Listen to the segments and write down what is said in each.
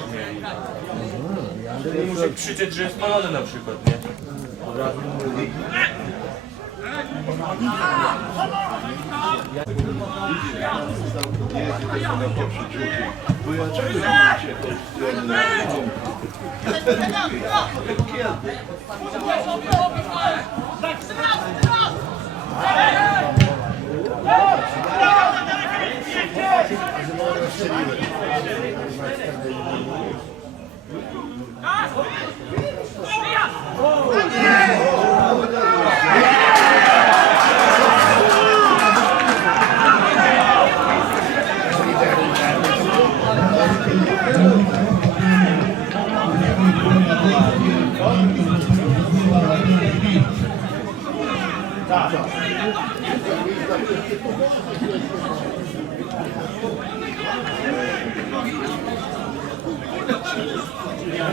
też mieli. To nie muszę krzyczeć, że jest spalony na przykład, nie? Od razu mówię. Bo ja 아, 오. 어,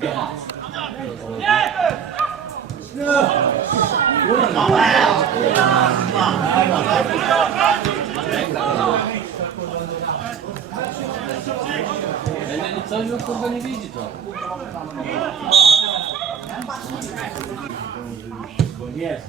Kiedy? Coś już kurwa nie widzi to. Jest.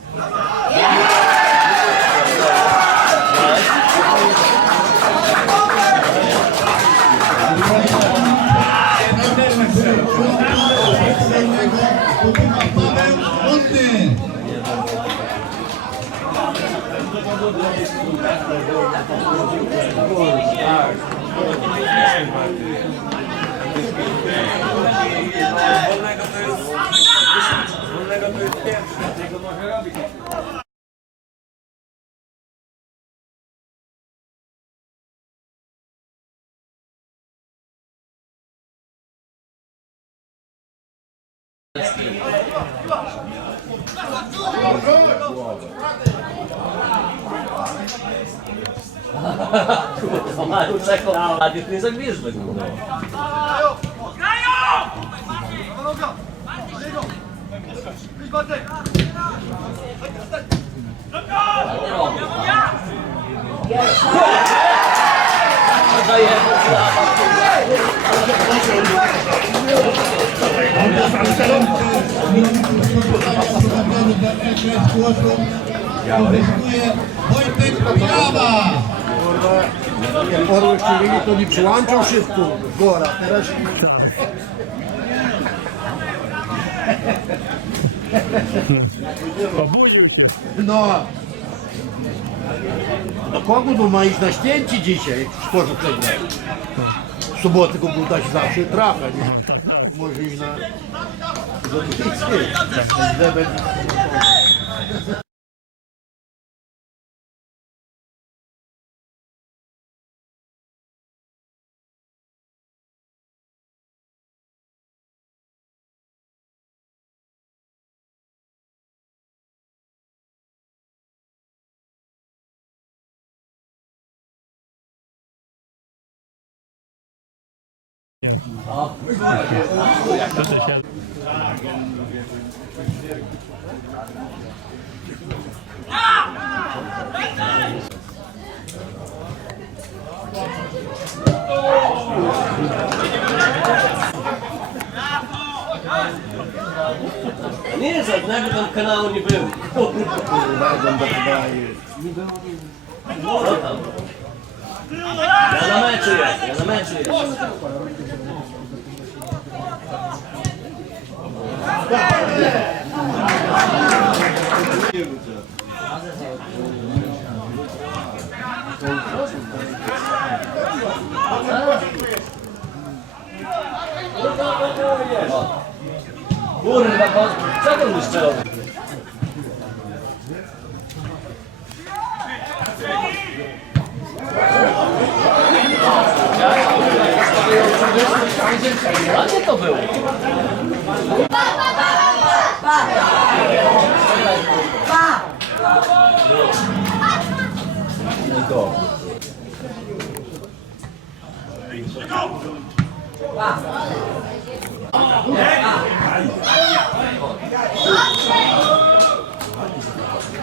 A już czekał, a nie zagwieżdżę kurwa. Nie robię. Zrobiony do EKS głosu. Pozyskuje Wojtek Pilawa. Jak orły to nie przyłączą szybko góra. Teraz no. Do kogo to ma iść na ścięcie dzisiaj w szporze przegrać? W sobotę go był dać zawsze trafia, nie? Może iść na... So it's. Ні, з однако там каналу не був. Не Yanıma açıyor. Yanıma açıyor. Vurun bakalım. Sakın dışarı. Meczu jestem. Kurwa, pan, czego mi strzelał? Ładnie to było.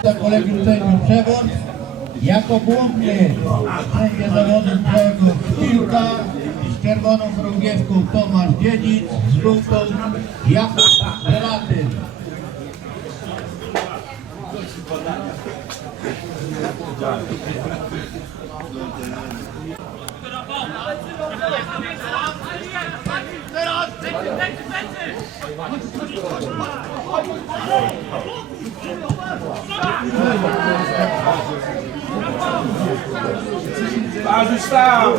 Za kolegium sędziów przewód. Jako główny sędzia zawodu przewód piłka czerwoną chorągiewką Tomasz Dziedzic, z żółtą Jakub Relatyn. Ajustar.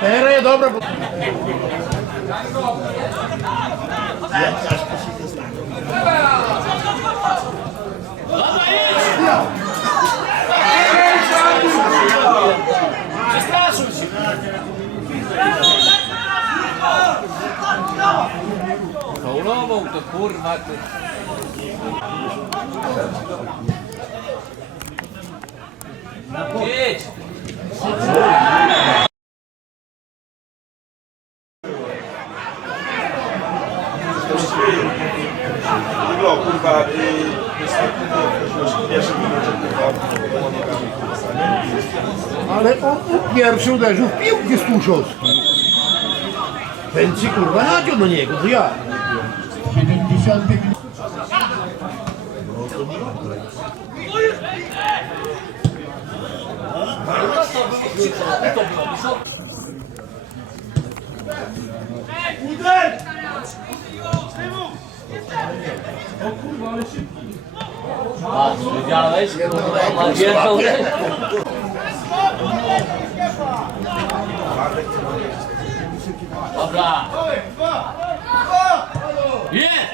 Pera aí, dobra. Vai. Bo... Faulował to kurwa. Ty. Jedź! No kurwa, y, w pierwszym minucie kurwa, Ale on pierwszy uderzył w piłki z Tłuszowski. Pędzi kurwa nadział do niego, to ja. 70 minut. Patrz, widziałeś? Kurwa, ma wielką Dobra. Jest!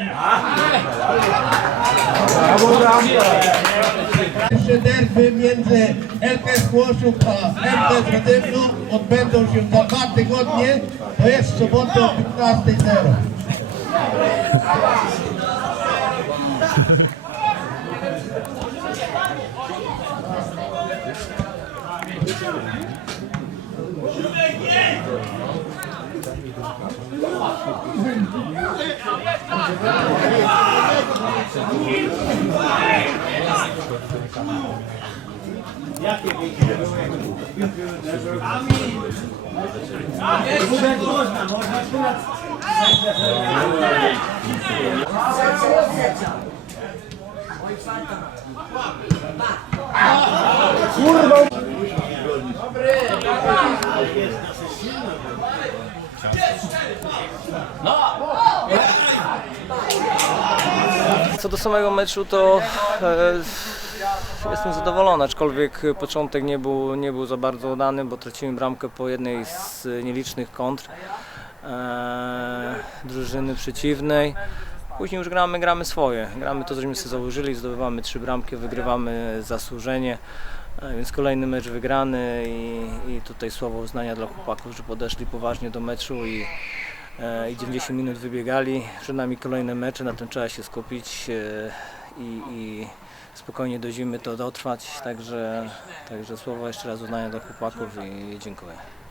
Derby między LKS Kłoszów a MTS Radymno odbędą się za dwa tygodnie, to jest sobotę o 15.00. Kurwa! No! Co do samego meczu, to e, jestem zadowolony, aczkolwiek początek nie był, nie był za bardzo udany, bo tracimy bramkę po jednej z nielicznych kontr e, drużyny przeciwnej. Później już gramy, gramy swoje. Gramy to, cośmy sobie założyli, zdobywamy trzy bramki, wygrywamy zasłużenie. Więc kolejny mecz wygrany i, i tutaj słowo uznania dla chłopaków, że podeszli poważnie do meczu i, e, i 90 minut wybiegali. Przed nami kolejne mecze, na tym trzeba się skupić e, i, i spokojnie do zimy to dotrwać. Także, także słowo jeszcze raz uznania dla chłopaków i dziękuję.